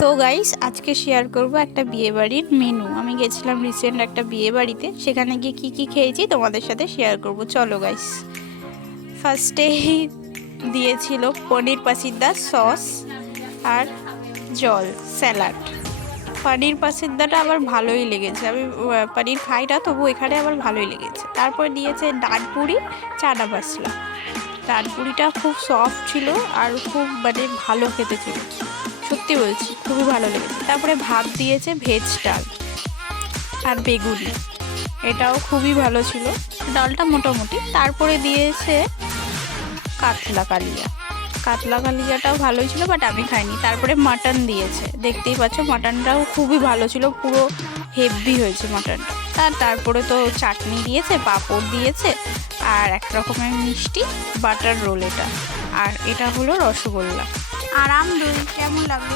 তো গাইস আজকে শেয়ার করব একটা বিয়ে বাড়ির মেনু। আমি গেছিলাম রিসেন্ট একটা বিয়ে বাড়িতে, সেখানে গিয়ে কি খেয়েছি তোমাদের সাথে শেয়ার করব। চলো গাইস। ফার্স্টে দিয়েছিল পনির পাসিদ্দা, সস আর জল, স্যালাড। পনির পাসিদ্দাটা আবার ভালোই লেগেছে, আমি পনির খাই না, তবু এখানে আবার ভালোই লেগেছে। তারপর দিয়েছে ডাল পুরি, চানা মশলা। ডাল পুরিটা খুব সফট ছিল আর খুব ভালো খেতে ছিল, সত্যি বলছি খুবই ভালো লেগেছে। তারপরে ভাত দিয়েছে ভেজ ডাল আর বেগুনি, এটাও খুবই ভালো ছিল, ডালটা মোটামুটি। তারপরে দিয়েছে কাতলা কালিয়া, কাতলা কালিয়াটাও ভালোই ছিল, বাট আমি খাইনি। তারপরে মাটন দিয়েছে, দেখতেই পাচ্ছ মাটনটাও খুবই ভালো ছিল, পুরো হেভি হয়েছে মাটনটা। তারপরে তো চাটনি দিয়েছে, পাঁপড় দিয়েছে আর এক রকমের মিষ্টি, বাটার রোল এটা। আর এটা হলো রসগোল্লা আর আমদই। কেমন লাগলো?